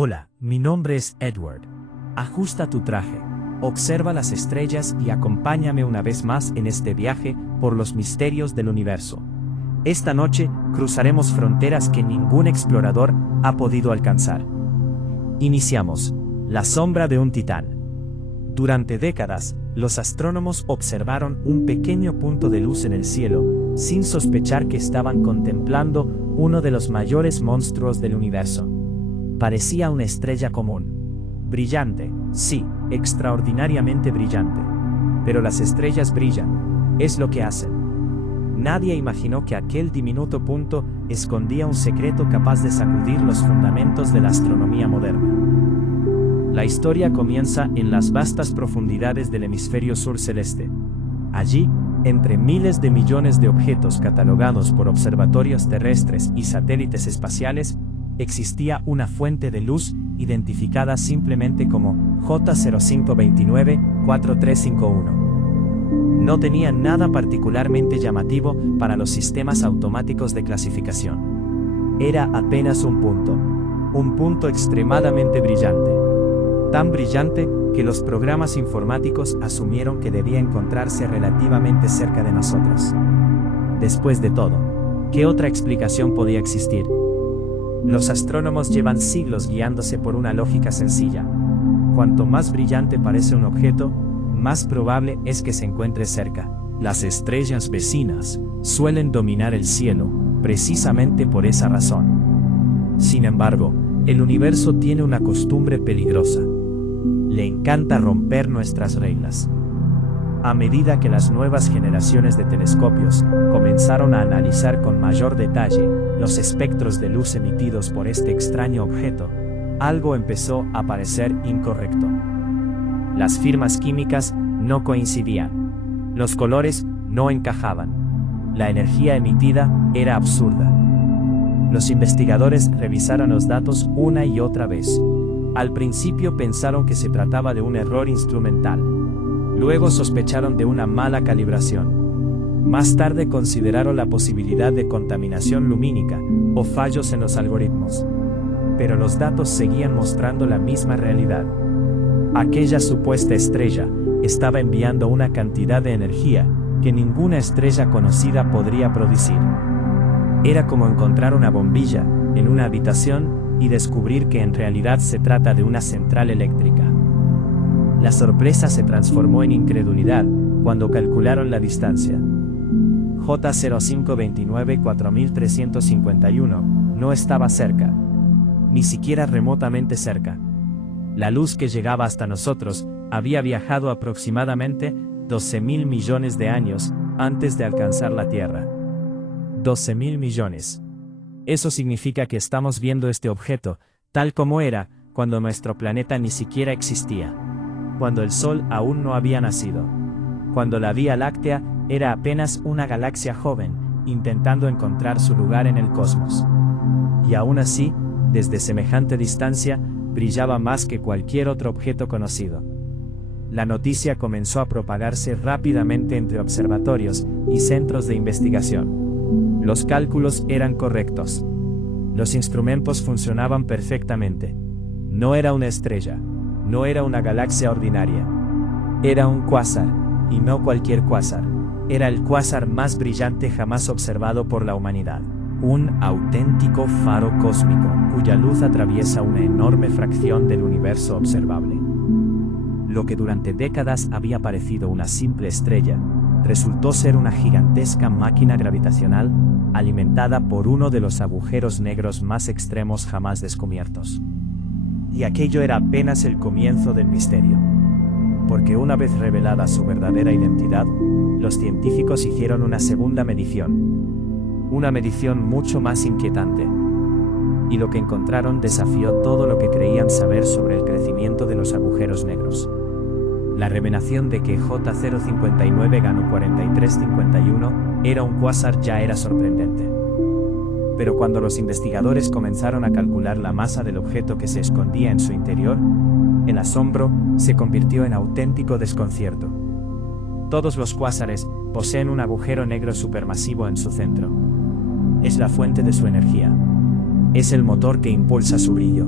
Hola, mi nombre es Edward. Ajusta tu traje, observa las estrellas y acompáñame una vez más en este viaje por los misterios del universo. Esta noche cruzaremos fronteras que ningún explorador ha podido alcanzar. Iniciamos. La sombra de un titán. Durante décadas, los astrónomos observaron un pequeño punto de luz en el cielo, sin sospechar que estaban contemplando uno de los mayores monstruos del universo. Parecía una estrella común. Brillante, sí, extraordinariamente brillante. Pero las estrellas brillan, es lo que hacen. Nadie imaginó que aquel diminuto punto escondía un secreto capaz de sacudir los fundamentos de la astronomía moderna. La historia comienza en las vastas profundidades del hemisferio sur celeste. Allí, entre miles de millones de objetos catalogados por observatorios terrestres y satélites espaciales, existía una fuente de luz identificada simplemente como J0529-4351. No tenía nada particularmente llamativo para los sistemas automáticos de clasificación. Era apenas un punto extremadamente brillante. Tan brillante que los programas informáticos asumieron que debía encontrarse relativamente cerca de nosotros. Después de todo, ¿qué otra explicación podía existir? Los astrónomos llevan siglos guiándose por una lógica sencilla. Cuanto más brillante parece un objeto, más probable es que se encuentre cerca. Las estrellas vecinas suelen dominar el cielo, precisamente por esa razón. Sin embargo, el universo tiene una costumbre peligrosa. Le encanta romper nuestras reglas. A medida que las nuevas generaciones de telescopios comenzaron a analizar con mayor detalle los espectros de luz emitidos por este extraño objeto, algo empezó a parecer incorrecto. Las firmas químicas no coincidían. Los colores no encajaban. La energía emitida era absurda. Los investigadores revisaron los datos una y otra vez. Al principio pensaron que se trataba de un error instrumental. Luego sospecharon de una mala calibración. Más tarde consideraron la posibilidad de contaminación lumínica o fallos en los algoritmos. Pero los datos seguían mostrando la misma realidad. Aquella supuesta estrella estaba enviando una cantidad de energía que ninguna estrella conocida podría producir. Era como encontrar una bombilla en una habitación y descubrir que en realidad se trata de una central eléctrica. La sorpresa se transformó en incredulidad cuando calcularon la distancia. J0529-4351 no estaba cerca, ni siquiera remotamente cerca. La luz que llegaba hasta nosotros había viajado aproximadamente 12.000 millones de años antes de alcanzar la Tierra. 12.000 millones. Eso significa que estamos viendo este objeto, tal como era, cuando nuestro planeta ni siquiera existía. Cuando el Sol aún no había nacido. Cuando la Vía Láctea era apenas una galaxia joven, intentando encontrar su lugar en el cosmos. Y aún así, desde semejante distancia, brillaba más que cualquier otro objeto conocido. La noticia comenzó a propagarse rápidamente entre observatorios y centros de investigación. Los cálculos eran correctos. Los instrumentos funcionaban perfectamente. No era una estrella. No era una galaxia ordinaria. Era un cuásar, y no cualquier cuásar. Era el cuásar más brillante jamás observado por la humanidad. Un auténtico faro cósmico, cuya luz atraviesa una enorme fracción del universo observable. Lo que durante décadas había parecido una simple estrella, resultó ser una gigantesca máquina gravitacional, alimentada por uno de los agujeros negros más extremos jamás descubiertos. Y aquello era apenas el comienzo del misterio. Porque una vez revelada su verdadera identidad, los científicos hicieron una segunda medición. Una medición mucho más inquietante. Y lo que encontraron desafió todo lo que creían saber sobre el crecimiento de los agujeros negros. La revelación de que J059-4351 era un cuásar ya era sorprendente. Pero cuando los investigadores comenzaron a calcular la masa del objeto que se escondía en su interior, el asombro se convirtió en auténtico desconcierto. Todos los cuásares poseen un agujero negro supermasivo en su centro. Es la fuente de su energía. Es el motor que impulsa su brillo.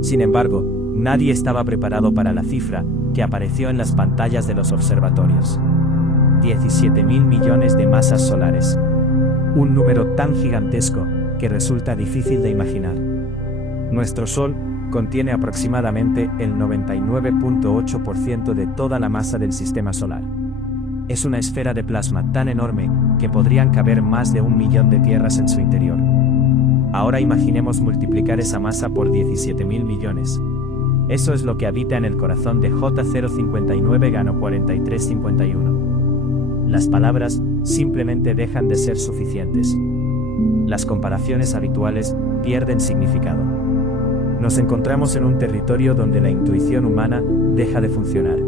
Sin embargo, nadie estaba preparado para la cifra que apareció en las pantallas de los observatorios. 17.000 millones de masas solares. Un número tan gigantesco que resulta difícil de imaginar. Nuestro Sol contiene aproximadamente el 99.8% de toda la masa del sistema solar. Es una esfera de plasma tan enorme que podrían caber más de 1 millón de tierras en su interior. Ahora imaginemos multiplicar esa masa por 17.000 millones. Eso es lo que habita en el corazón de J059-4351. Las palabras simplemente dejan de ser suficientes. Las comparaciones habituales pierden significado. Nos encontramos en un territorio donde la intuición humana deja de funcionar.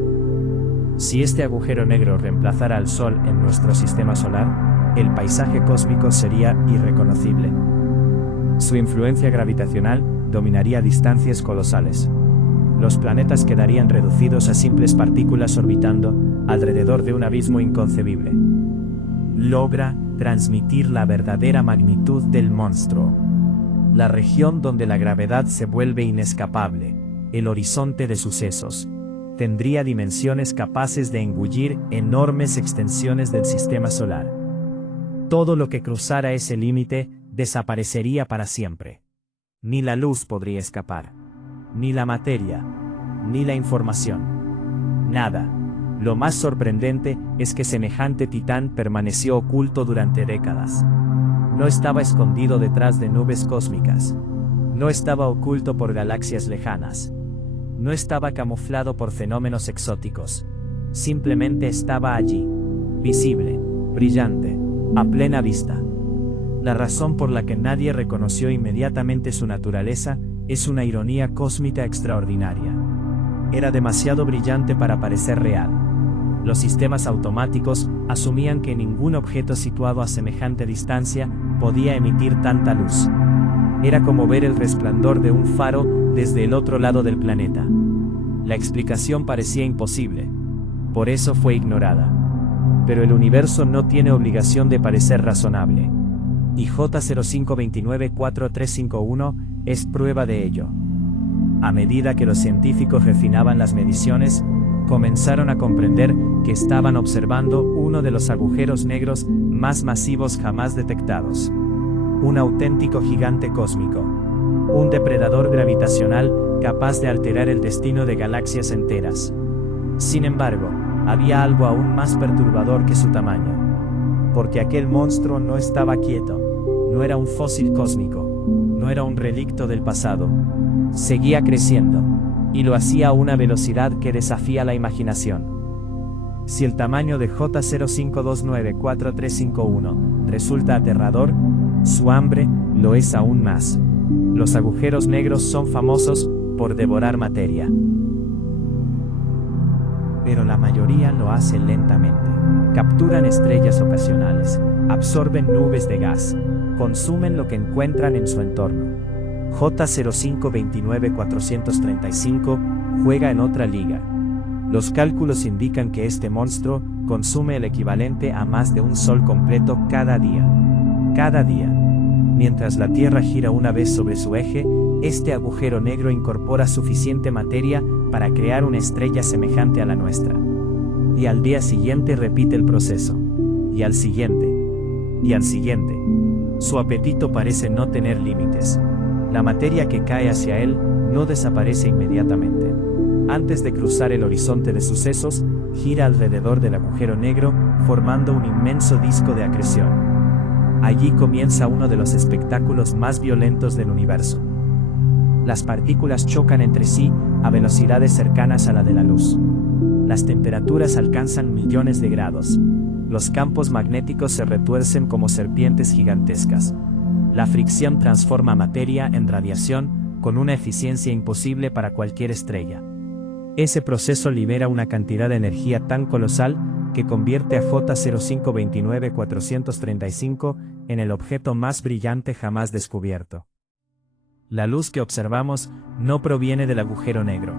Si este agujero negro reemplazara al Sol en nuestro sistema solar, el paisaje cósmico sería irreconocible. Su influencia gravitacional dominaría distancias colosales. Los planetas quedarían reducidos a simples partículas orbitando alrededor de un abismo inconcebible. Logra transmitir la verdadera magnitud del monstruo. La región donde la gravedad se vuelve inescapable, el horizonte de sucesos, tendría dimensiones capaces de engullir enormes extensiones del sistema solar. Todo lo que cruzara ese límite desaparecería para siempre. Ni la luz podría escapar, ni la materia, ni la información. Nada. Lo más sorprendente es que semejante titán permaneció oculto durante décadas. No estaba escondido detrás de nubes cósmicas. No estaba oculto por galaxias lejanas. No estaba camuflado por fenómenos exóticos. Simplemente estaba allí, visible, brillante, a plena vista. La razón por la que nadie reconoció inmediatamente su naturaleza es una ironía cósmica extraordinaria. Era demasiado brillante para parecer real. Los sistemas automáticos asumían que ningún objeto situado a semejante distancia podía emitir tanta luz. Era como ver el resplandor de un faro desde el otro lado del planeta. La explicación parecía imposible. Por eso fue ignorada. Pero el universo no tiene obligación de parecer razonable. Y J0529451 es prueba de ello. A medida que los científicos refinaban las mediciones, comenzaron a comprender que estaban observando uno de los agujeros negros más masivos jamás detectados. Un auténtico gigante cósmico. Un depredador gravitacional capaz de alterar el destino de galaxias enteras. Sin embargo, había algo aún más perturbador que su tamaño. Porque aquel monstruo no estaba quieto. No era un fósil cósmico. No era un relicto del pasado. Seguía creciendo. Y lo hacía a una velocidad que desafía la imaginación. Si el tamaño de J0529451 resulta aterrador, su hambre lo es aún más. Los agujeros negros son famosos por devorar materia. Pero la mayoría lo hace lentamente. Capturan estrellas ocasionales, absorben nubes de gas, consumen lo que encuentran en su entorno. J0529435 juega en otra liga. Los cálculos indican que este monstruo consume el equivalente a más de un sol completo cada día. Cada día. Mientras la Tierra gira una vez sobre su eje, este agujero negro incorpora suficiente materia para crear una estrella semejante a la nuestra. Y al día siguiente repite el proceso. Y al siguiente. Y al siguiente. Su apetito parece no tener límites. La materia que cae hacia él no desaparece inmediatamente. Antes de cruzar el horizonte de sucesos, gira alrededor del agujero negro, formando un inmenso disco de acreción. Allí comienza uno de los espectáculos más violentos del universo. Las partículas chocan entre sí a velocidades cercanas a la de la luz. Las temperaturas alcanzan millones de grados. Los campos magnéticos se retuercen como serpientes gigantescas. La fricción transforma materia en radiación con una eficiencia imposible para cualquier estrella. Ese proceso libera una cantidad de energía tan colosal que convierte a J0529435 en el objeto más brillante jamás descubierto. La luz que observamos no proviene del agujero negro,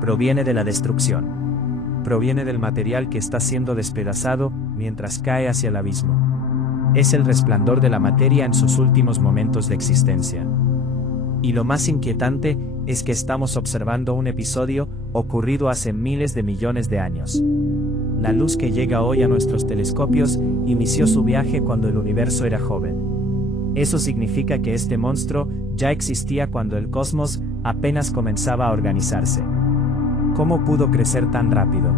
proviene de la destrucción. Proviene del material que está siendo despedazado mientras cae hacia el abismo. Es el resplandor de la materia en sus últimos momentos de existencia. Y lo más inquietante es que estamos observando un episodio ocurrido hace miles de millones de años. La luz que llega hoy a nuestros telescopios inició su viaje cuando el universo era joven. Eso significa que este monstruo ya existía cuando el cosmos apenas comenzaba a organizarse. ¿Cómo pudo crecer tan rápido?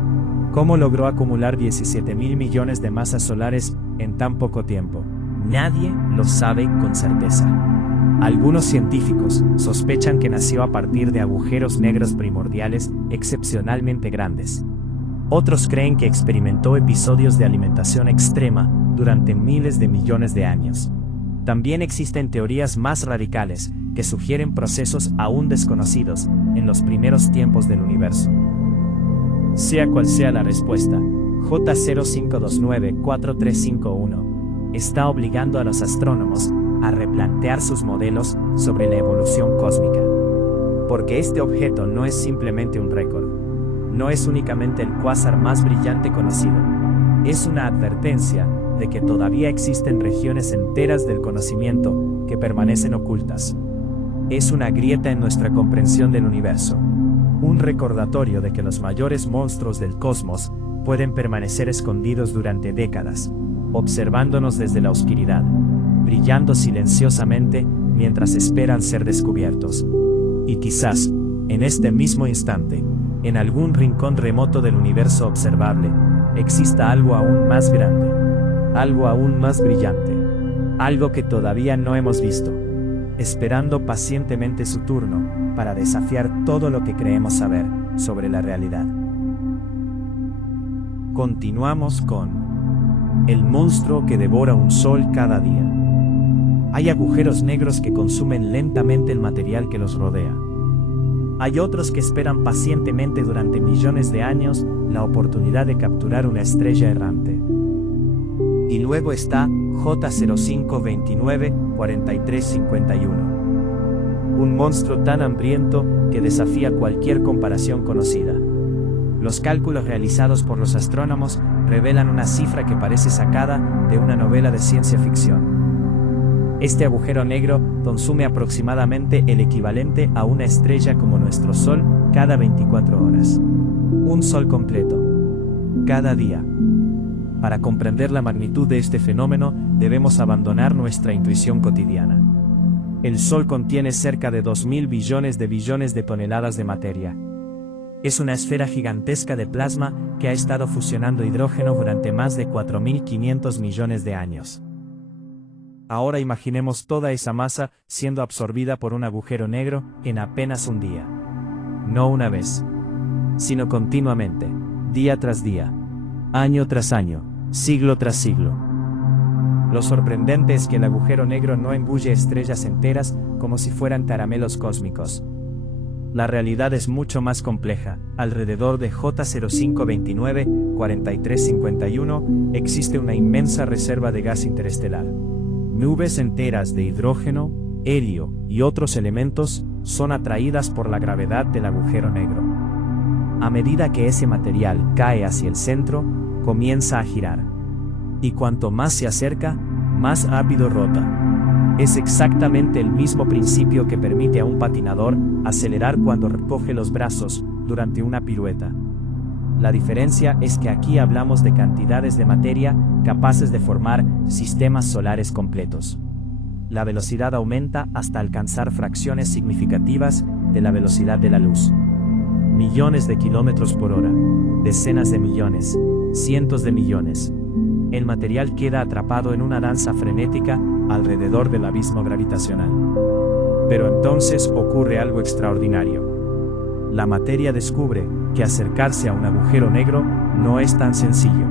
¿Cómo logró acumular 17.000 millones de masas solares en tan poco tiempo? Nadie lo sabe con certeza. Algunos científicos sospechan que nació a partir de agujeros negros primordiales excepcionalmente grandes. Otros creen que experimentó episodios de alimentación extrema durante miles de millones de años. También existen teorías más radicales que sugieren procesos aún desconocidos en los primeros tiempos del universo. Sea cual sea la respuesta, J05294351 está obligando a los astrónomos a replantear sus modelos sobre la evolución cósmica. Porque este objeto no es simplemente un récord, no es únicamente el cuásar más brillante conocido, es una advertencia de que todavía existen regiones enteras del conocimiento que permanecen ocultas. Es una grieta en nuestra comprensión del universo, un recordatorio de que los mayores monstruos del cosmos pueden permanecer escondidos durante décadas, observándonos desde la oscuridad, brillando silenciosamente mientras esperan ser descubiertos. Y quizás, en este mismo instante, en algún rincón remoto del universo observable, exista algo aún más grande, algo aún más brillante, algo que todavía no hemos visto, esperando pacientemente su turno para desafiar todo lo que creemos saber sobre la realidad. Continuamos con el monstruo que devora un sol cada día. Hay agujeros negros que consumen lentamente el material que los rodea. Hay otros que esperan pacientemente durante millones de años la oportunidad de capturar una estrella errante. Y luego está J05294351. Un monstruo tan hambriento que desafía cualquier comparación conocida. Los cálculos realizados por los astrónomos revelan una cifra que parece sacada de una novela de ciencia ficción. Este agujero negro consume aproximadamente el equivalente a una estrella como nuestro Sol cada 24 horas. Un sol completo. Cada día. Para comprender la magnitud de este fenómeno, debemos abandonar nuestra intuición cotidiana. El Sol contiene cerca de 2.000 billones de toneladas de materia. Es una esfera gigantesca de plasma que ha estado fusionando hidrógeno durante más de 4.500 millones de años. Ahora imaginemos toda esa masa siendo absorbida por un agujero negro en apenas un día. No una vez, sino continuamente, día tras día, año tras año, siglo tras siglo. Lo sorprendente es que el agujero negro no engulle estrellas enteras como si fueran caramelos cósmicos. La realidad es mucho más compleja. Alrededor de J05294351 existe una inmensa reserva de gas interestelar. Nubes enteras de hidrógeno, helio y otros elementos son atraídas por la gravedad del agujero negro. A medida que ese material cae hacia el centro, comienza a girar. Y cuanto más se acerca, más rápido rota. Es exactamente el mismo principio que permite a un patinador acelerar cuando recoge los brazos durante una pirueta. La diferencia es que aquí hablamos de cantidades de materia capaces de formar sistemas solares completos. La velocidad aumenta hasta alcanzar fracciones significativas de la velocidad de la luz. Millones de kilómetros por hora, decenas de millones, cientos de millones. El material queda atrapado en una danza frenética alrededor del abismo gravitacional. Pero entonces ocurre algo extraordinario. La materia descubre que acercarse a un agujero negro no es tan sencillo.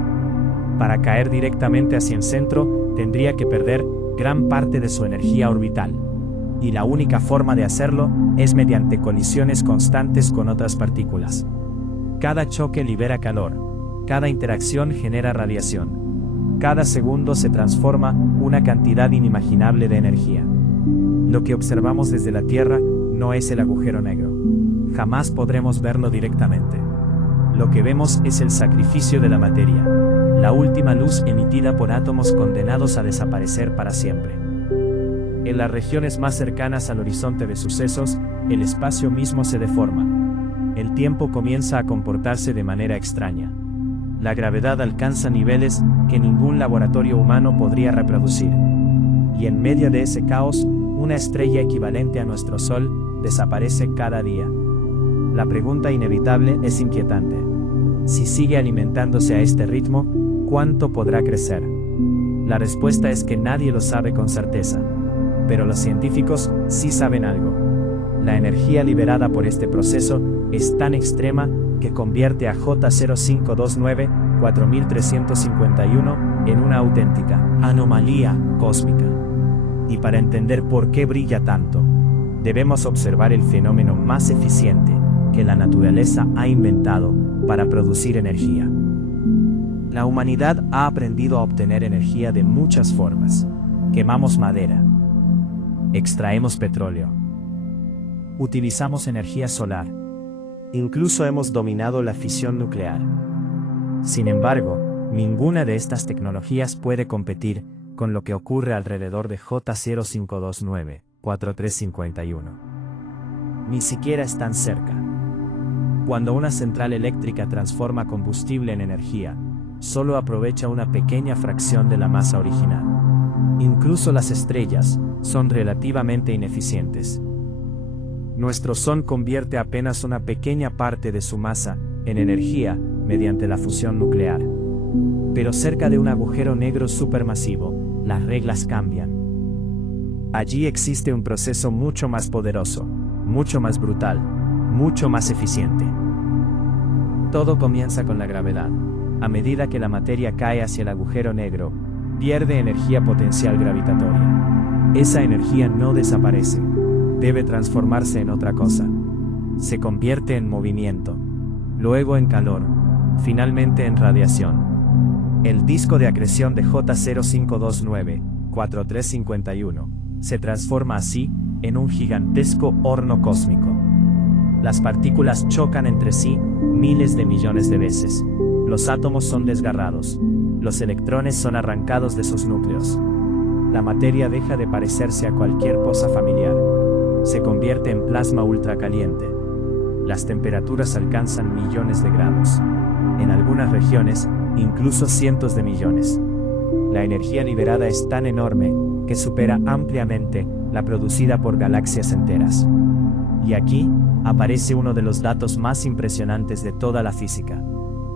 Para caer directamente hacia el centro, tendría que perder gran parte de su energía orbital. Y la única forma de hacerlo es mediante colisiones constantes con otras partículas. Cada choque libera calor. Cada interacción genera radiación. Cada segundo se transforma una cantidad inimaginable de energía. Lo que observamos desde la Tierra no es el agujero negro. Jamás podremos verlo directamente. Lo que vemos es el sacrificio de la materia, la última luz emitida por átomos condenados a desaparecer para siempre. En las regiones más cercanas al horizonte de sucesos, el espacio mismo se deforma. El tiempo comienza a comportarse de manera extraña. La gravedad alcanza niveles que ningún laboratorio humano podría reproducir. Y en medio de ese caos, una estrella equivalente a nuestro Sol desaparece cada día. La pregunta inevitable es inquietante. Si sigue alimentándose a este ritmo, ¿cuánto podrá crecer? La respuesta es que nadie lo sabe con certeza. Pero los científicos sí saben algo. La energía liberada por este proceso es tan extrema que convierte a J0529-4351 en una auténtica anomalía cósmica. Y para entender por qué brilla tanto, debemos observar el fenómeno más eficiente que la naturaleza ha inventado para producir energía. La humanidad ha aprendido a obtener energía de muchas formas. Quemamos madera. Extraemos petróleo. Utilizamos energía solar. Incluso hemos dominado la fisión nuclear. Sin embargo, ninguna de estas tecnologías puede competir con lo que ocurre alrededor de J0529-4351. Ni siquiera están cerca. Cuando una central eléctrica transforma combustible en energía, solo aprovecha una pequeña fracción de la masa original. Incluso las estrellas son relativamente ineficientes. Nuestro Sol convierte apenas una pequeña parte de su masa en energía mediante la fusión nuclear. Pero cerca de un agujero negro supermasivo, las reglas cambian. Allí existe un proceso mucho más poderoso, mucho más brutal, mucho más eficiente. Todo comienza con la gravedad. A medida que la materia cae hacia el agujero negro, pierde energía potencial gravitatoria. Esa energía no desaparece. Debe transformarse en otra cosa. Se convierte en movimiento, luego en calor, finalmente en radiación. El disco de acreción de J0529-4351 se transforma así en un gigantesco horno cósmico. Las partículas chocan entre sí miles de millones de veces. Los átomos son desgarrados. Los electrones son arrancados de sus núcleos. La materia deja de parecerse a cualquier cosa familiar. Se convierte en plasma ultracaliente. Las temperaturas alcanzan millones de grados. En algunas regiones, incluso cientos de millones. La energía liberada es tan enorme que supera ampliamente la producida por galaxias enteras. Y aquí aparece uno de los datos más impresionantes de toda la física.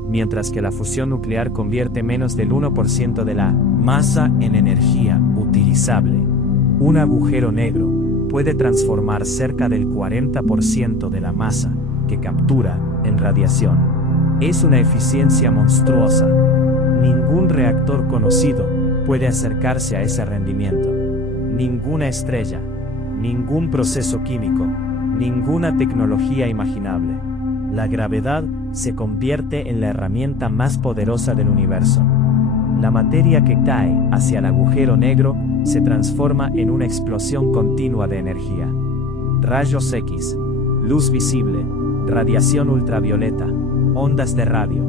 Mientras que la fusión nuclear convierte menos del 1% de la masa en energía utilizable, un agujero negro puede transformar cerca del 40% de la masa que captura en radiación. Es una eficiencia monstruosa. Ningún reactor conocido puede acercarse a ese rendimiento. Ninguna estrella, ningún proceso químico, ninguna tecnología imaginable. La gravedad se convierte en la herramienta más poderosa del universo. La materia que cae hacia el agujero negro se transforma en una explosión continua de energía. Rayos X, luz visible, radiación ultravioleta, ondas de radio,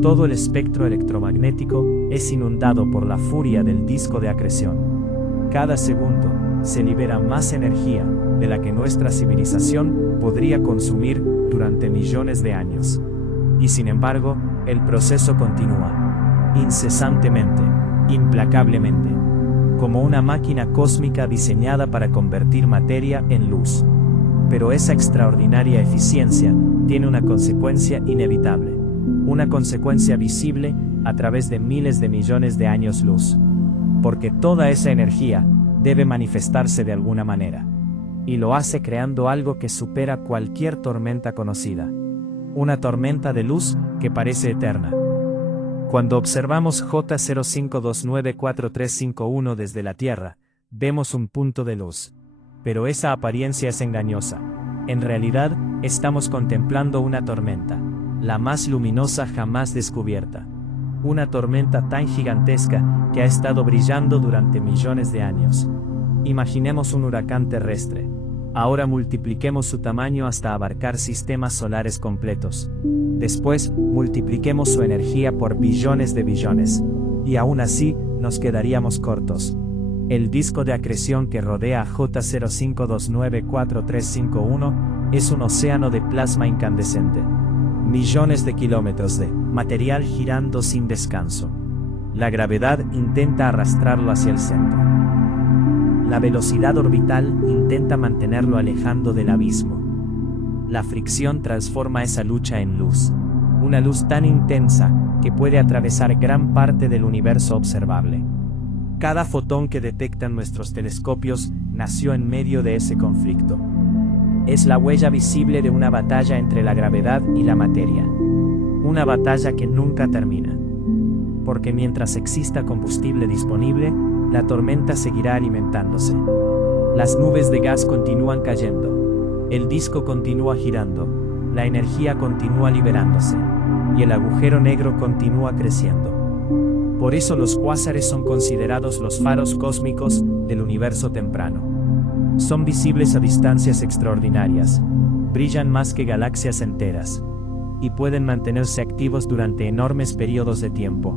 todo el espectro electromagnético es inundado por la furia del disco de acreción. Cada segundo se libera más energía de la que nuestra civilización podría consumir durante millones de años. Y sin embargo, el proceso continúa, incesantemente, implacablemente, como una máquina cósmica diseñada para convertir materia en luz. Pero esa extraordinaria eficiencia tiene una consecuencia inevitable, una consecuencia visible a través de miles de millones de años luz. Porque toda esa energía debe manifestarse de alguna manera. Y lo hace creando algo que supera cualquier tormenta conocida. Una tormenta de luz que parece eterna. Cuando observamos J05294351 desde la Tierra, vemos un punto de luz. Pero esa apariencia es engañosa. En realidad, estamos contemplando una tormenta, la más luminosa jamás descubierta. Una tormenta tan gigantesca que ha estado brillando durante millones de años. Imaginemos un huracán terrestre. Ahora multipliquemos su tamaño hasta abarcar sistemas solares completos. Después, multipliquemos su energía por billones de billones. Y aún así, nos quedaríamos cortos. El disco de acreción que rodea a J05294351 es un océano de plasma incandescente. Millones de kilómetros de material girando sin descanso. La gravedad intenta arrastrarlo hacia el centro. La velocidad orbital intenta mantenerlo alejando del abismo. La fricción transforma esa lucha en luz. Una luz tan intensa que puede atravesar gran parte del universo observable. Cada fotón que detectan nuestros telescopios nació en medio de ese conflicto. Es la huella visible de una batalla entre la gravedad y la materia. Una batalla que nunca termina. Porque mientras exista combustible disponible, la tormenta seguirá alimentándose. Las nubes de gas continúan cayendo. El disco continúa girando. La energía continúa liberándose. Y el agujero negro continúa creciendo. Por eso los cuásares son considerados los faros cósmicos del universo temprano. Son visibles a distancias extraordinarias, brillan más que galaxias enteras, y pueden mantenerse activos durante enormes periodos de tiempo.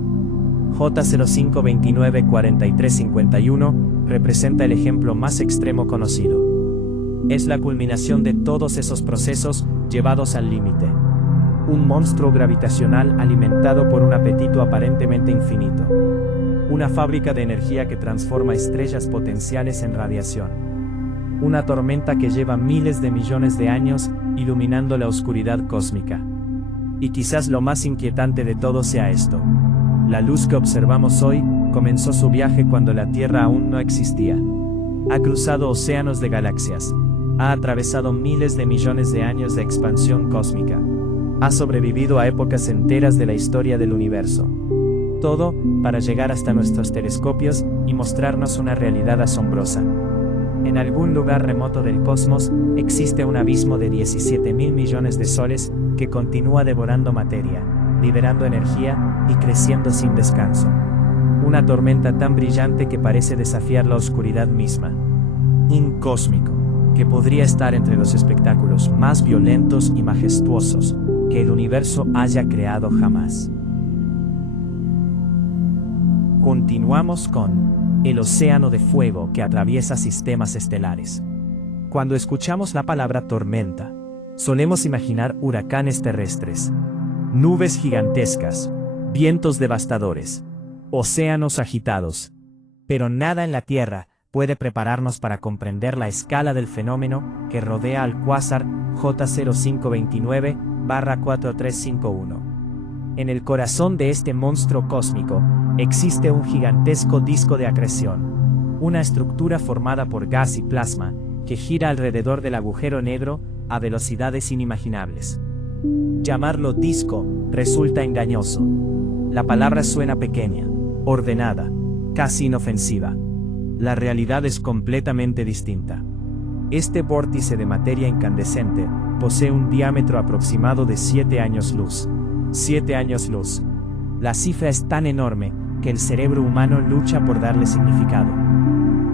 J05294351 representa el ejemplo más extremo conocido. Es la culminación de todos esos procesos llevados al límite. Un monstruo gravitacional alimentado por un apetito aparentemente infinito. Una fábrica de energía que transforma estrellas potenciales en radiación. Una tormenta que lleva miles de millones de años iluminando la oscuridad cósmica. Y quizás lo más inquietante de todo sea esto. La luz que observamos hoy comenzó su viaje cuando la Tierra aún no existía. Ha cruzado océanos de galaxias. Ha atravesado miles de millones de años de expansión cósmica. Ha sobrevivido a épocas enteras de la historia del universo. Todo para llegar hasta nuestros telescopios y mostrarnos una realidad asombrosa. En algún lugar remoto del cosmos existe un abismo de 17.000 millones de soles que continúa devorando materia, liberando energía y creciendo sin descanso. Una tormenta tan brillante que parece desafiar la oscuridad misma. Un cósmico que podría estar entre los espectáculos más violentos y majestuosos que el universo haya creado jamás. Continuamos con el océano de fuego que atraviesa sistemas estelares. Cuando escuchamos la palabra tormenta, solemos imaginar huracanes terrestres, nubes gigantescas, vientos devastadores, océanos agitados. Pero nada en la Tierra puede prepararnos para comprender la escala del fenómeno que rodea al cuásar J0529/4351. En el corazón de este monstruo cósmico existe un gigantesco disco de acreción, una estructura formada por gas y plasma que gira alrededor del agujero negro a velocidades inimaginables. Llamarlo disco resulta engañoso. La palabra suena pequeña, ordenada, casi inofensiva. La realidad es completamente distinta. Este vórtice de materia incandescente posee un diámetro aproximado de 7 años luz. 7 años luz. La cifra es tan enorme que el cerebro humano lucha por darle significado.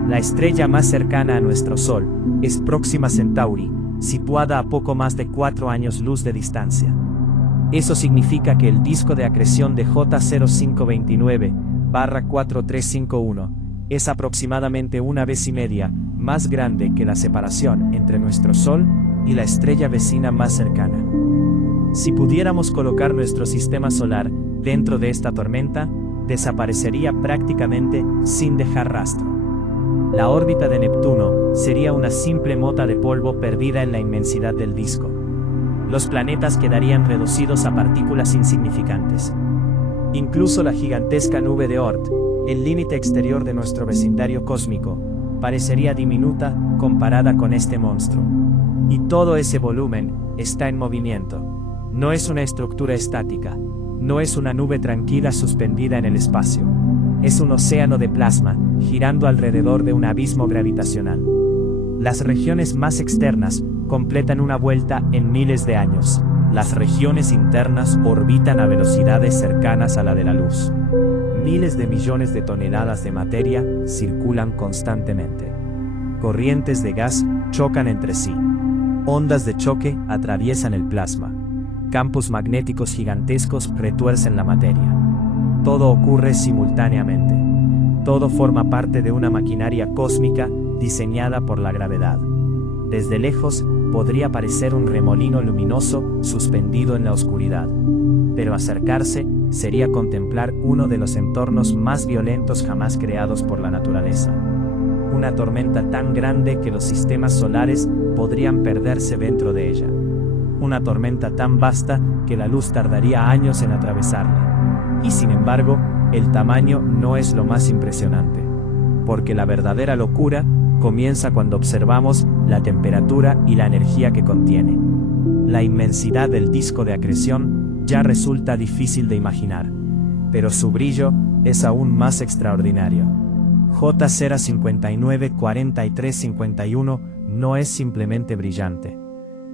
La estrella más cercana a nuestro Sol es Próxima Centauri, situada a poco más de 4 años luz de distancia. Eso significa que el disco de acreción de J0529/4351 es aproximadamente 1,5 veces más grande que la separación entre nuestro Sol y la estrella vecina más cercana. Si pudiéramos colocar nuestro sistema solar dentro de esta tormenta, desaparecería prácticamente sin dejar rastro. La órbita de Neptuno sería una simple mota de polvo perdida en la inmensidad del disco. Los planetas quedarían reducidos a partículas insignificantes. Incluso la gigantesca nube de Oort, el límite exterior de nuestro vecindario cósmico, parecería diminuta comparada con este monstruo. Y todo ese volumen está en movimiento. No es una estructura estática, no es una nube tranquila suspendida en el espacio. Es un océano de plasma, girando alrededor de un abismo gravitacional. Las regiones más externas completan una vuelta en miles de años. Las regiones internas orbitan a velocidades cercanas a la de la luz. Miles de millones de toneladas de materia circulan constantemente. Corrientes de gas chocan entre sí. Ondas de choque atraviesan el plasma. Campos magnéticos gigantescos retuercen la materia. Todo ocurre simultáneamente. Todo forma parte de una maquinaria cósmica diseñada por la gravedad. Desde lejos, podría parecer un remolino luminoso suspendido en la oscuridad. Pero acercarse sería contemplar uno de los entornos más violentos jamás creados por la naturaleza. Una tormenta tan grande que los sistemas solares podrían perderse dentro de ella. Una tormenta tan vasta que la luz tardaría años en atravesarla. Y sin embargo, el tamaño no es lo más impresionante. Porque la verdadera locura comienza cuando observamos la temperatura y la energía que contiene. La inmensidad del disco de acreción ya resulta difícil de imaginar, pero su brillo es aún más extraordinario. J 0594351 no es simplemente brillante.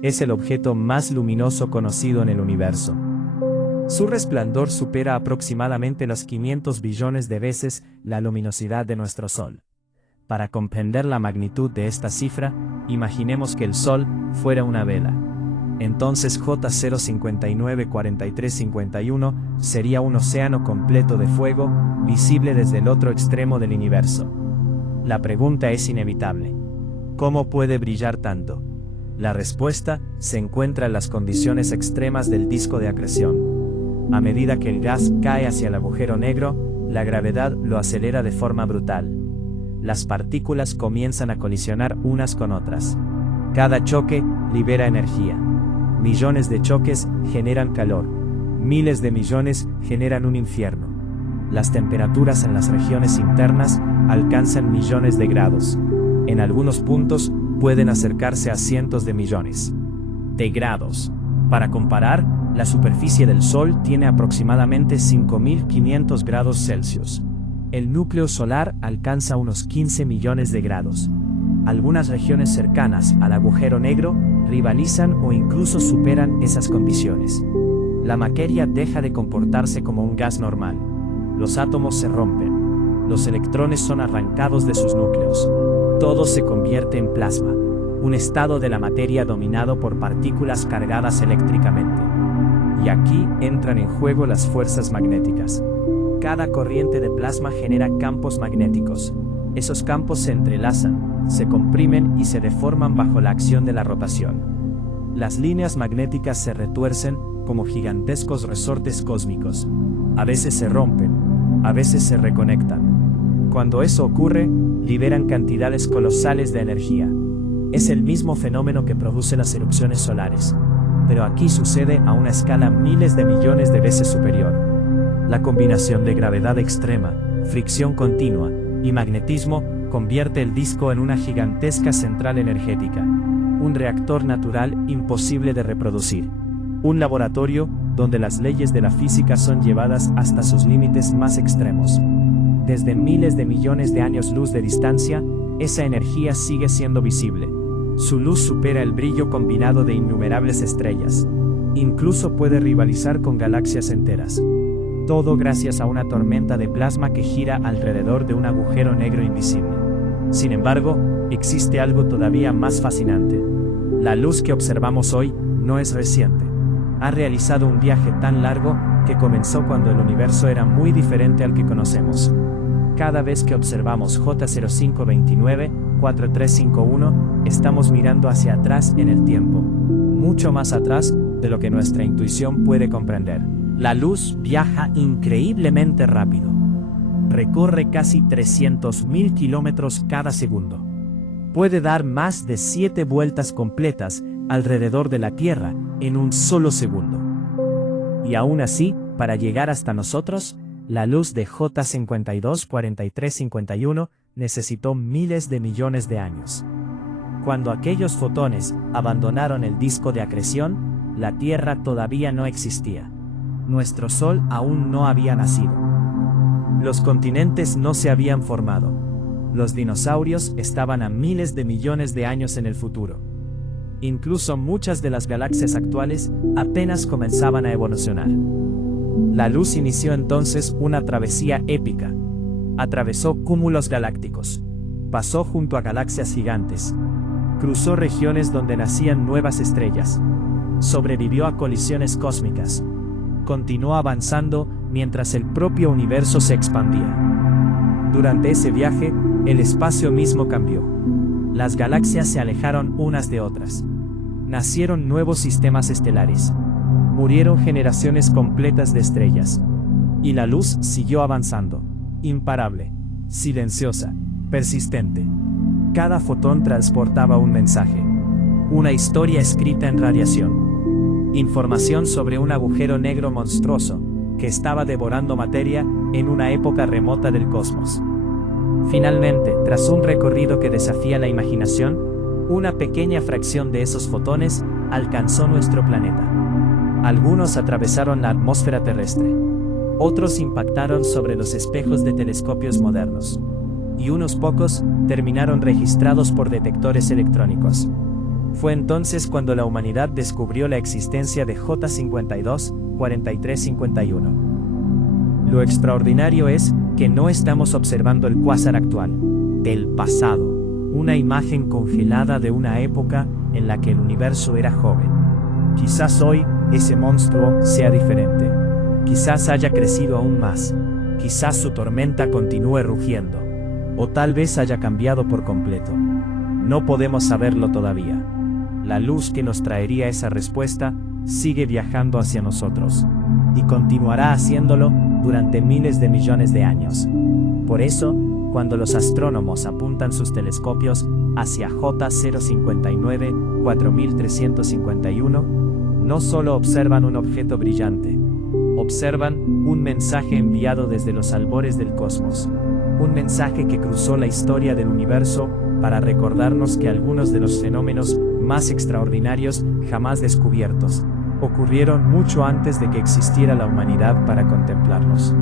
Es el objeto más luminoso conocido en el universo. Su resplandor supera aproximadamente los 500 billones de veces la luminosidad de nuestro Sol. Para comprender la magnitud de esta cifra, imaginemos que el Sol fuera una vela. Entonces J 0594351 sería un océano completo de fuego, visible desde el otro extremo del universo. La pregunta es inevitable. ¿Cómo puede brillar tanto? La respuesta se encuentra en las condiciones extremas del disco de acreción. A medida que el gas cae hacia el agujero negro, la gravedad lo acelera de forma brutal. Las partículas comienzan a colisionar unas con otras. Cada choque libera energía. Millones de choques generan calor. Miles de millones generan un infierno. Las temperaturas en las regiones internas alcanzan millones de grados. En algunos puntos pueden acercarse a cientos de millones de grados. Para comparar, la superficie del Sol tiene aproximadamente 5.500 grados Celsius. El núcleo solar alcanza unos 15 millones de grados. Algunas regiones cercanas al agujero negro rivalizan o incluso superan esas condiciones. La materia deja de comportarse como un gas normal. Los átomos se rompen. Los electrones son arrancados de sus núcleos. Todo se convierte en plasma, un estado de la materia dominado por partículas cargadas eléctricamente. Y aquí entran en juego las fuerzas magnéticas. Cada corriente de plasma genera campos magnéticos. Esos campos se entrelazan, se comprimen y se deforman bajo la acción de la rotación. Las líneas magnéticas se retuercen como gigantescos resortes cósmicos. A veces se rompen, a veces se reconectan. Cuando eso ocurre, liberan cantidades colosales de energía. Es el mismo fenómeno que produce las erupciones solares, pero aquí sucede a una escala miles de millones de veces superior. La combinación de gravedad extrema, fricción continua y magnetismo convierte el disco en una gigantesca central energética, un reactor natural imposible de reproducir, un laboratorio donde las leyes de la física son llevadas hasta sus límites más extremos. Desde miles de millones de años luz de distancia, esa energía sigue siendo visible. Su luz supera el brillo combinado de innumerables estrellas. Incluso puede rivalizar con galaxias enteras. Todo gracias a una tormenta de plasma que gira alrededor de un agujero negro invisible. Sin embargo, existe algo todavía más fascinante. La luz que observamos hoy no es reciente. Ha realizado un viaje tan largo que comenzó cuando el universo era muy diferente al que conocemos. Cada vez que observamos J 05294351, estamos mirando hacia atrás en el tiempo, mucho más atrás de lo que nuestra intuición puede comprender. La luz viaja increíblemente rápido. Recorre casi 300.000 kilómetros cada segundo. Puede dar más de 7 vueltas completas alrededor de la Tierra en un solo segundo. Y aún así, para llegar hasta nosotros, la luz de J 524351 necesitó miles de millones de años. Cuando aquellos fotones abandonaron el disco de acreción, la Tierra todavía no existía. Nuestro Sol aún no había nacido. Los continentes no se habían formado. Los dinosaurios estaban a miles de millones de años en el futuro. Incluso muchas de las galaxias actuales apenas comenzaban a evolucionar. La luz inició entonces una travesía épica. Atravesó cúmulos galácticos. Pasó junto a galaxias gigantes. Cruzó regiones donde nacían nuevas estrellas. Sobrevivió a colisiones cósmicas. Continuó avanzando mientras el propio universo se expandía. Durante ese viaje, el espacio mismo cambió. Las galaxias se alejaron unas de otras. Nacieron nuevos sistemas estelares. Murieron generaciones completas de estrellas. Y la luz siguió avanzando, imparable, silenciosa, persistente. Cada fotón transportaba un mensaje. Una historia escrita en radiación. Información sobre un agujero negro monstruoso, que estaba devorando materia en una época remota del cosmos. Finalmente, tras un recorrido que desafía la imaginación, una pequeña fracción de esos fotones alcanzó nuestro planeta. Algunos atravesaron la atmósfera terrestre. Otros impactaron sobre los espejos de telescopios modernos. Y unos pocos terminaron registrados por detectores electrónicos. Fue entonces cuando la humanidad descubrió la existencia de J52 4351. Lo extraordinario es que no estamos observando el cuásar actual, del pasado, una imagen congelada de una época en la que el universo era joven. Quizás hoy ese monstruo sea diferente. Quizás haya crecido aún más. Quizás su tormenta continúe rugiendo. O tal vez haya cambiado por completo. No podemos saberlo todavía. La luz que nos traería esa respuesta sigue viajando hacia nosotros. Y continuará haciéndolo durante miles de millones de años. Por eso, cuando los astrónomos apuntan sus telescopios hacia J059 4351, no solo observan un objeto brillante, observan un mensaje enviado desde los albores del cosmos, un mensaje que cruzó la historia del universo para recordarnos que algunos de los fenómenos más extraordinarios jamás descubiertos ocurrieron mucho antes de que existiera la humanidad para contemplarlos.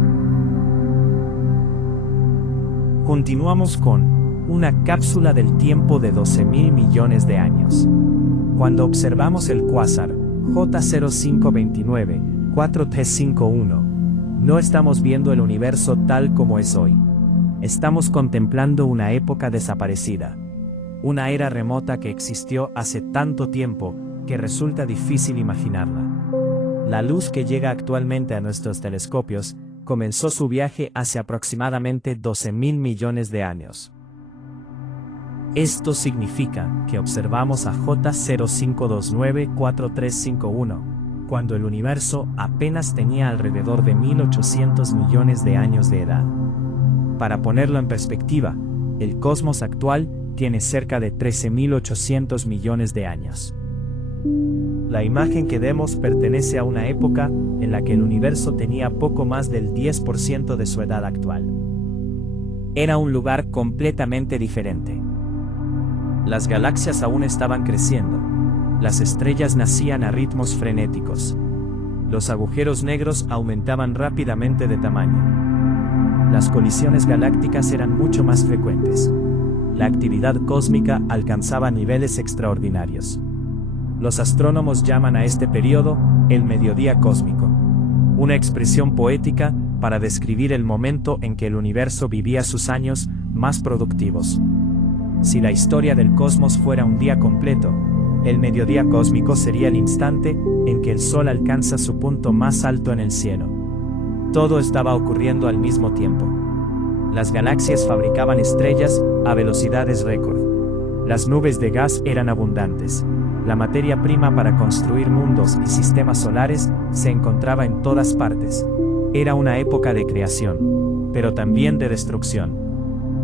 Continuamos con una cápsula del tiempo de 12.000 millones de años. Cuando observamos el cuásar J0529 4351, no estamos viendo el universo tal como es hoy. Estamos contemplando una época desaparecida, una era remota que existió hace tanto tiempo que resulta difícil imaginarla. La luz que llega actualmente a nuestros telescopios comenzó su viaje hace aproximadamente 12.000 millones de años. Esto significa que observamos a J0529 4351, cuando el universo apenas tenía alrededor de 1.800 millones de años de edad. Para ponerlo en perspectiva, el cosmos actual tiene cerca de 13.800 millones de años. La imagen que vemos pertenece a una época en la que el universo tenía poco más del 10% de su edad actual. Era un lugar completamente diferente. Las galaxias aún estaban creciendo. Las estrellas nacían a ritmos frenéticos. Los agujeros negros aumentaban rápidamente de tamaño. Las colisiones galácticas eran mucho más frecuentes. La actividad cósmica alcanzaba niveles extraordinarios. Los astrónomos llaman a este periodo el mediodía cósmico, una expresión poética para describir el momento en que el universo vivía sus años más productivos. Si la historia del cosmos fuera un día completo, el mediodía cósmico sería el instante en que el Sol alcanza su punto más alto en el cielo. Todo estaba ocurriendo al mismo tiempo. Las galaxias fabricaban estrellas a velocidades récord. Las nubes de gas eran abundantes. La materia prima para construir mundos y sistemas solares se encontraba en todas partes. Era una época de creación, pero también de destrucción.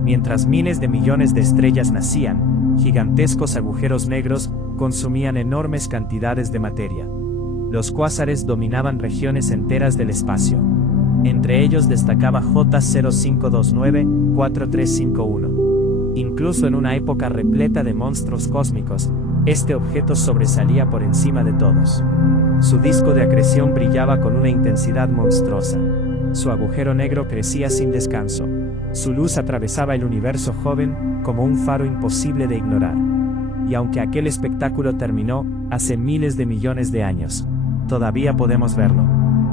Mientras miles de millones de estrellas nacían, gigantescos agujeros negros consumían enormes cantidades de materia. Los cuásares dominaban regiones enteras del espacio. Entre ellos destacaba J0529 4351. Incluso en una época repleta de monstruos cósmicos, este objeto sobresalía por encima de todos. Su disco de acreción brillaba con una intensidad monstruosa. Su agujero negro crecía sin descanso. Su luz atravesaba el universo joven como un faro imposible de ignorar. Y aunque aquel espectáculo terminó hace miles de millones de años, todavía podemos verlo.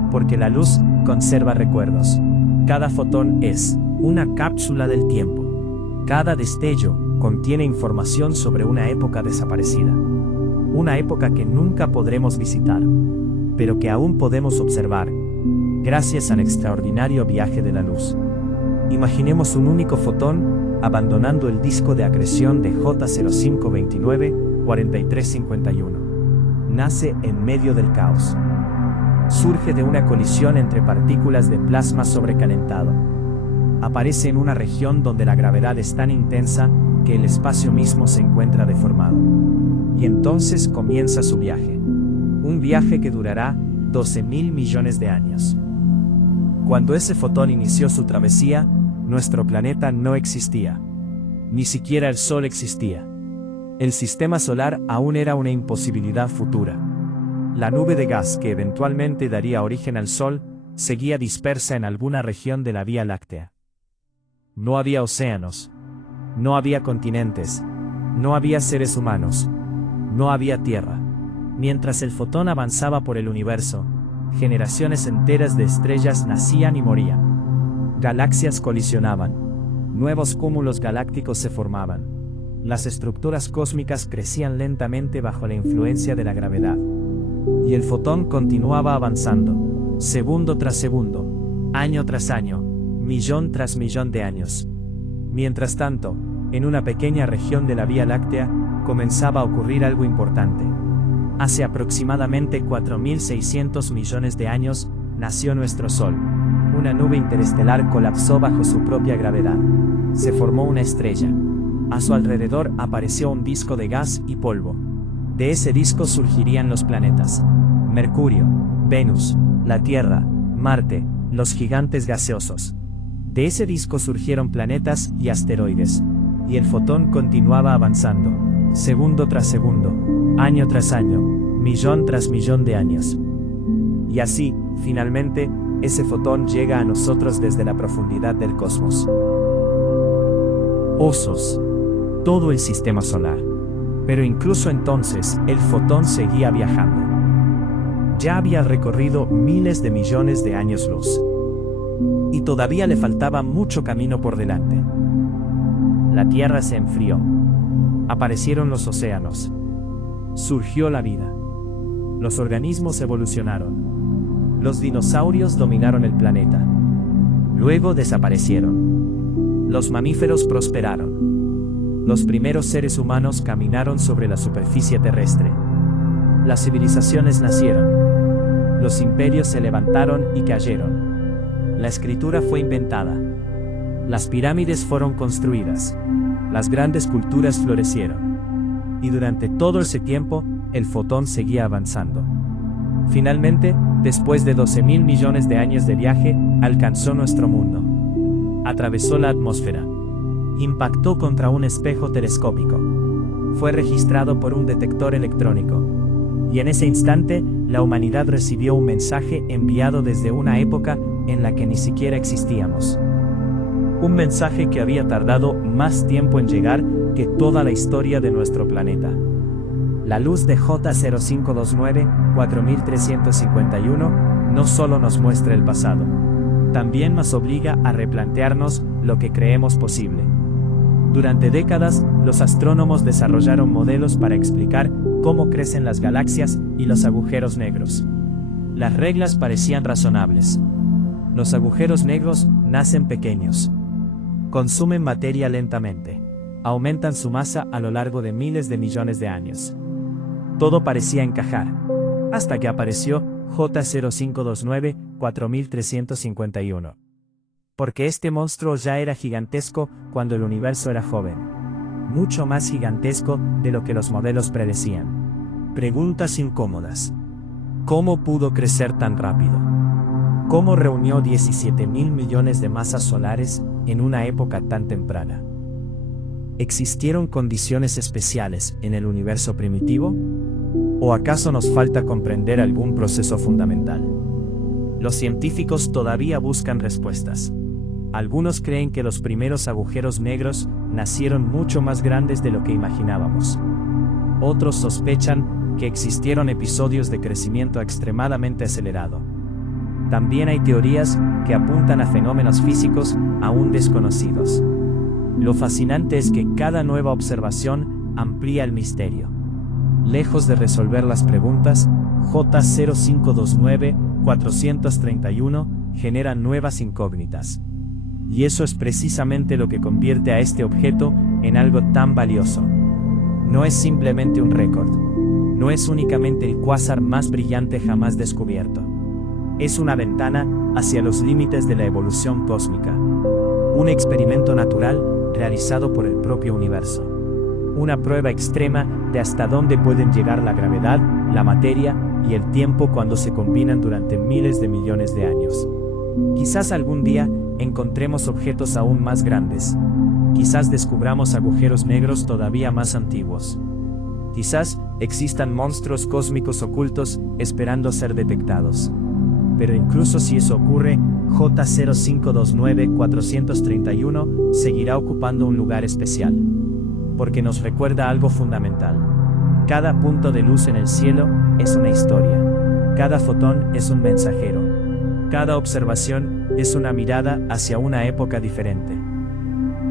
Porque la luz conserva recuerdos. Cada fotón es una cápsula del tiempo. Cada destello contiene información sobre una época desaparecida. Una época que nunca podremos visitar, pero que aún podemos observar, gracias al extraordinario viaje de la luz. Imaginemos un único fotón abandonando el disco de acreción de J0529-4351. Nace en medio del caos. Surge de una colisión entre partículas de plasma sobrecalentado. Aparece en una región donde la gravedad es tan intensa que el espacio mismo se encuentra deformado. Y entonces comienza su viaje. Un viaje que durará 12.000 millones de años. Cuando ese fotón inició su travesía, nuestro planeta no existía. Ni siquiera el Sol existía. El sistema solar aún era una imposibilidad futura. La nube de gas que eventualmente daría origen al Sol seguía dispersa en alguna región de la Vía Láctea. No había océanos. No había continentes. No había seres humanos. No había tierra. Mientras el fotón avanzaba por el universo, generaciones enteras de estrellas nacían y morían. Galaxias colisionaban. Nuevos cúmulos galácticos se formaban. Las estructuras cósmicas crecían lentamente bajo la influencia de la gravedad. Y el fotón continuaba avanzando, segundo tras segundo, año tras año, millón tras millón de años. Mientras tanto, en una pequeña región de la Vía Láctea, comenzaba a ocurrir algo importante. Hace aproximadamente 4.600 millones de años, nació nuestro Sol. Una nube interestelar colapsó bajo su propia gravedad. Se formó una estrella. A su alrededor apareció un disco de gas y polvo. De ese disco surgirían los planetas: Mercurio, Venus, la Tierra, Marte, los gigantes gaseosos. De ese disco surgieron planetas y asteroides. Y el fotón continuaba avanzando, segundo tras segundo, año tras año, millón tras millón de años. Y así, finalmente, ese fotón llega a nosotros desde la profundidad del cosmos. Osos. Todo el sistema solar. Pero incluso entonces, el fotón seguía viajando. Ya había recorrido miles de millones de años luz. Y todavía le faltaba mucho camino por delante. La Tierra se enfrió. Aparecieron los océanos. Surgió la vida. Los organismos evolucionaron. Los dinosaurios dominaron el planeta. Luego desaparecieron. Los mamíferos prosperaron. Los primeros seres humanos caminaron sobre la superficie terrestre. Las civilizaciones nacieron. Los imperios se levantaron y cayeron. La escritura fue inventada. Las pirámides fueron construidas. Las grandes culturas florecieron. Y durante todo ese tiempo, el fotón seguía avanzando. Finalmente, después de 12.000 millones de años de viaje, alcanzó nuestro mundo. Atravesó la atmósfera. Impactó contra un espejo telescópico. Fue registrado por un detector electrónico. Y en ese instante, la humanidad recibió un mensaje enviado desde una época en la que ni siquiera existíamos. Un mensaje que había tardado más tiempo en llegar que toda la historia de nuestro planeta. La luz de J0529-4351 no solo nos muestra el pasado, también nos obliga a replantearnos lo que creemos posible. Durante décadas, los astrónomos desarrollaron modelos para explicar cómo crecen las galaxias y los agujeros negros. Las reglas parecían razonables. Los agujeros negros nacen pequeños. Consumen materia lentamente. Aumentan su masa a lo largo de miles de millones de años. Todo parecía encajar. Hasta que apareció J0529-4351. Porque este monstruo ya era gigantesco cuando el universo era joven. Mucho más gigantesco de lo que los modelos predecían. Preguntas incómodas. ¿Cómo pudo crecer tan rápido? ¿Cómo reunió 17.000 millones de masas solares en una época tan temprana? ¿Existieron condiciones especiales en el universo primitivo? ¿O acaso nos falta comprender algún proceso fundamental? Los científicos todavía buscan respuestas. Algunos creen que los primeros agujeros negros nacieron mucho más grandes de lo que imaginábamos. Otros sospechan que existieron episodios de crecimiento extremadamente acelerado. También hay teorías que apuntan a fenómenos físicos aún desconocidos. Lo fascinante es que cada nueva observación amplía el misterio. Lejos de resolver las preguntas, J0529-431 genera nuevas incógnitas. Y eso es precisamente lo que convierte a este objeto en algo tan valioso. No es simplemente un récord. No es únicamente el cuásar más brillante jamás descubierto. Es una ventana hacia los límites de la evolución cósmica. Un experimento natural realizado por el propio universo. Una prueba extrema de hasta dónde pueden llegar la gravedad, la materia y el tiempo cuando se combinan durante miles de millones de años. Quizás algún día encontremos objetos aún más grandes. Quizás descubramos agujeros negros todavía más antiguos. Quizás existan monstruos cósmicos ocultos esperando ser detectados. Pero incluso si eso ocurre, J0529-431 seguirá ocupando un lugar especial. Porque nos recuerda algo fundamental. Cada punto de luz en el cielo es una historia. Cada fotón es un mensajero. Cada observación es una mirada hacia una época diferente.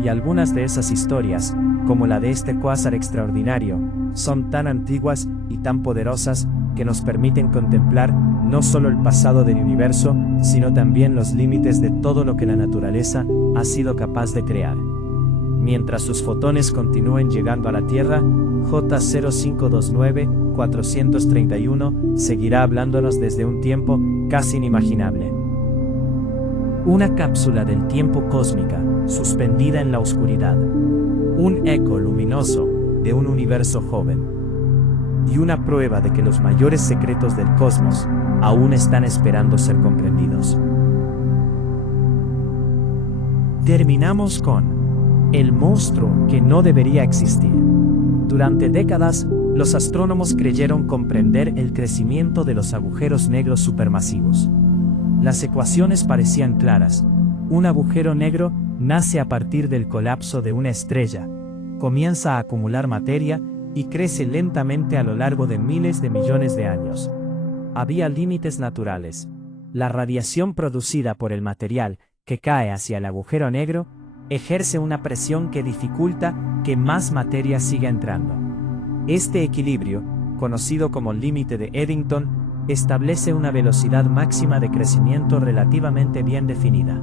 Y algunas de esas historias, como la de este cuásar extraordinario, son tan antiguas y tan poderosas que nos permiten contemplar no solo el pasado del universo, sino también los límites de todo lo que la naturaleza ha sido capaz de crear. Mientras sus fotones continúen llegando a la Tierra, J0529-431 seguirá hablándonos desde un tiempo casi inimaginable. Una cápsula del tiempo cósmica, suspendida en la oscuridad. Un eco luminoso de un universo joven. Y una prueba de que los mayores secretos del cosmos aún están esperando ser comprendidos. Terminamos con el monstruo que no debería existir. Durante décadas, los astrónomos creyeron comprender el crecimiento de los agujeros negros supermasivos. Las ecuaciones parecían claras. Un agujero negro nace a partir del colapso de una estrella, comienza a acumular materia y crece lentamente a lo largo de miles de millones de años. Había límites naturales. La radiación producida por el material que cae hacia el agujero negro ejerce una presión que dificulta que más materia siga entrando. Este equilibrio, conocido como límite de Eddington, establece una velocidad máxima de crecimiento relativamente bien definida.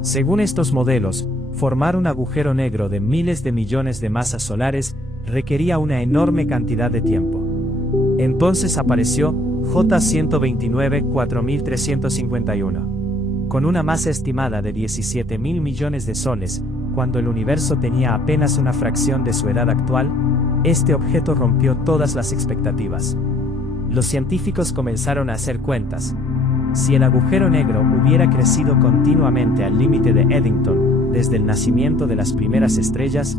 Según estos modelos, formar un agujero negro de miles de millones de masas solares requería una enorme cantidad de tiempo. Entonces apareció J129-4351. Con una masa estimada de 17.000 millones de soles, cuando el universo tenía apenas una fracción de su edad actual, este objeto rompió todas las expectativas. Los científicos comenzaron a hacer cuentas. Si el agujero negro hubiera crecido continuamente al límite de Eddington desde el nacimiento de las primeras estrellas,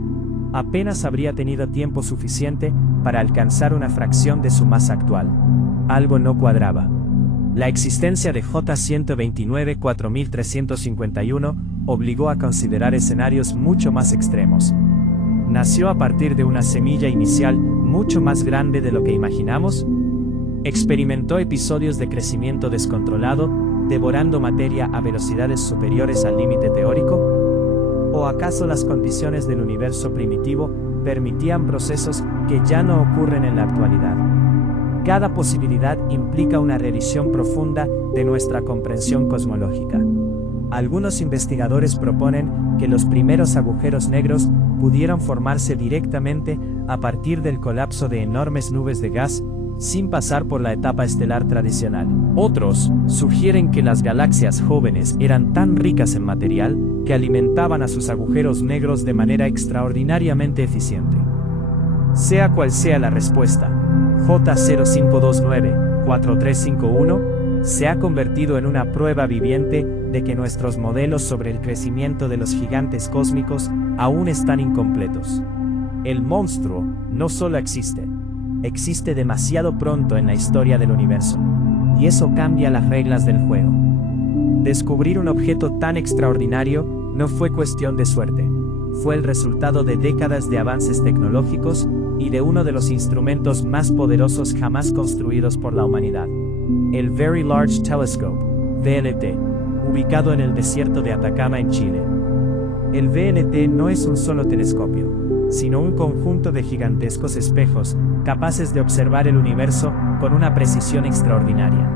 apenas habría tenido tiempo suficiente para alcanzar una fracción de su masa actual. Algo no cuadraba. La existencia de J129-4351 obligó a considerar escenarios mucho más extremos. ¿Nació a partir de una semilla inicial mucho más grande de lo que imaginamos? ¿Experimentó episodios de crecimiento descontrolado, devorando materia a velocidades superiores al límite teórico? ¿O acaso las condiciones del universo primitivo permitían procesos que ya no ocurren en la actualidad? Cada posibilidad implica una revisión profunda de nuestra comprensión cosmológica. Algunos investigadores proponen que los primeros agujeros negros pudieron formarse directamente a partir del colapso de enormes nubes de gas, sin pasar por la etapa estelar tradicional. Otros sugieren que las galaxias jóvenes eran tan ricas en material que alimentaban a sus agujeros negros de manera extraordinariamente eficiente. Sea cual sea la respuesta, J0529-4351 se ha convertido en una prueba viviente de que nuestros modelos sobre el crecimiento de los gigantes cósmicos aún están incompletos. El monstruo no solo existe demasiado pronto en la historia del universo, y eso cambia las reglas del juego. Descubrir un objeto tan extraordinario no fue cuestión de suerte, fue el resultado de décadas de avances tecnológicos y de uno de los instrumentos más poderosos jamás construidos por la humanidad, el Very Large Telescope, VLT, ubicado en el desierto de Atacama en Chile. El VLT no es un solo telescopio, sino un conjunto de gigantescos espejos capaces de observar el universo con una precisión extraordinaria.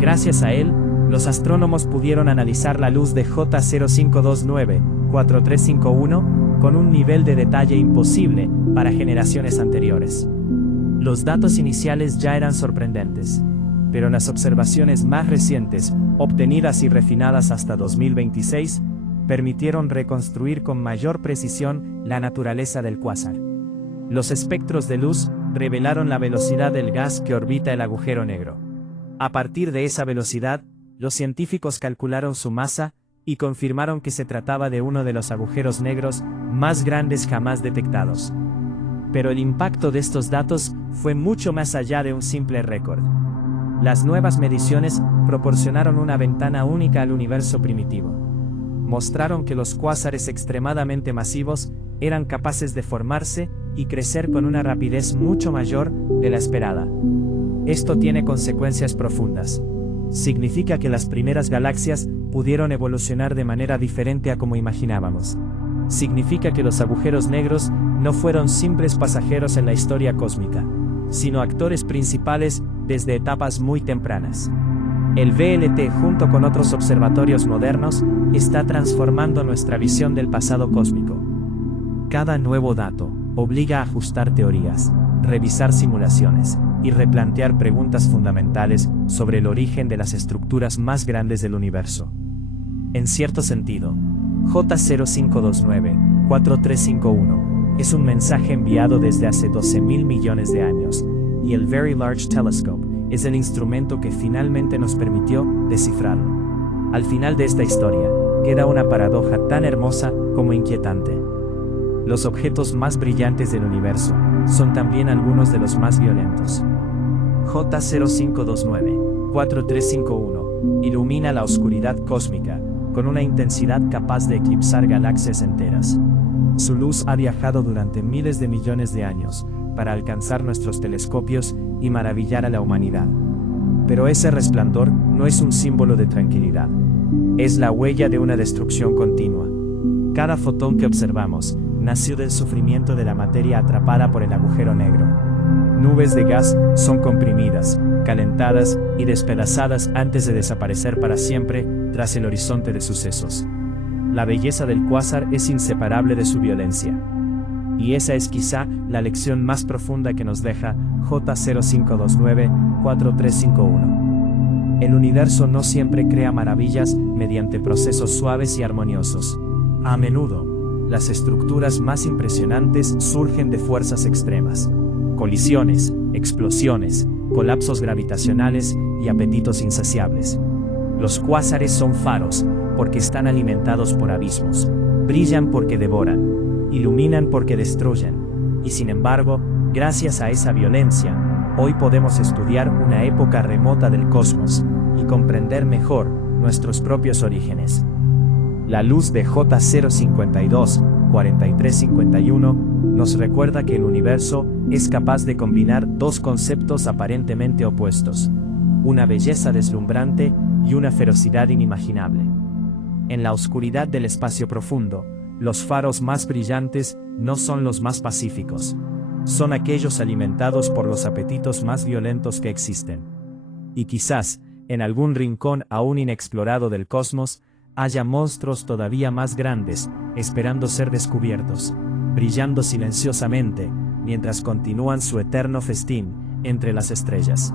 Gracias a él, Los astrónomos pudieron analizar la luz de J0529-4351 con un nivel de detalle imposible para generaciones anteriores. Los datos iniciales ya eran sorprendentes, pero las observaciones más recientes, obtenidas y refinadas hasta 2026, permitieron reconstruir con mayor precisión la naturaleza del cuásar. Los espectros de luz revelaron la velocidad del gas que orbita el agujero negro. A partir de esa velocidad, los científicos calcularon su masa y confirmaron que se trataba de uno de los agujeros negros más grandes jamás detectados. Pero el impacto de estos datos fue mucho más allá de un simple récord. Las nuevas mediciones proporcionaron una ventana única al universo primitivo. Mostraron que los cuásares extremadamente masivos eran capaces de formarse y crecer con una rapidez mucho mayor de la esperada. Esto tiene consecuencias profundas. Significa que las primeras galaxias pudieron evolucionar de manera diferente a como imaginábamos. Significa que los agujeros negros no fueron simples pasajeros en la historia cósmica, sino actores principales desde etapas muy tempranas. El VLT, junto con otros observatorios modernos, está transformando nuestra visión del pasado cósmico. Cada nuevo dato obliga a ajustar teorías, revisar simulaciones y replantear preguntas fundamentales sobre el origen de las estructuras más grandes del universo. En cierto sentido, J0529-4351 es un mensaje enviado desde hace 12.000 millones de años, y el Very Large Telescope es el instrumento que finalmente nos permitió descifrarlo. Al final de esta historia, queda una paradoja tan hermosa como inquietante. Los objetos más brillantes del universo son también algunos de los más violentos. J0529-4351 ilumina la oscuridad cósmica con una intensidad capaz de eclipsar galaxias enteras. Su luz ha viajado durante miles de millones de años para alcanzar nuestros telescopios y maravillar a la humanidad. Pero ese resplandor no es un símbolo de tranquilidad. Es la huella de una destrucción continua. Cada fotón que observamos nació del sufrimiento de la materia atrapada por el agujero negro. Nubes de gas son comprimidas, calentadas y despedazadas antes de desaparecer para siempre tras el horizonte de sucesos. La belleza del cuásar es inseparable de su violencia. Y esa es quizá la lección más profunda que nos deja J0529-4351. El universo no siempre crea maravillas mediante procesos suaves y armoniosos. A menudo, las estructuras más impresionantes surgen de fuerzas extremas. Colisiones, explosiones, colapsos gravitacionales y apetitos insaciables. Los cuásares son faros porque están alimentados por abismos. Brillan porque devoran. Iluminan porque destruyen. Y sin embargo, gracias a esa violencia, hoy podemos estudiar una época remota del cosmos y comprender mejor nuestros propios orígenes. La luz de J052-4351 nos recuerda que el universo es capaz de combinar dos conceptos aparentemente opuestos, una belleza deslumbrante y una ferocidad inimaginable. En la oscuridad del espacio profundo, los faros más brillantes no son los más pacíficos. Son aquellos alimentados por los apetitos más violentos que existen. Y quizás, en algún rincón aún inexplorado del cosmos, haya monstruos todavía más grandes, esperando ser descubiertos, brillando silenciosamente, mientras continúan su eterno festín entre las estrellas.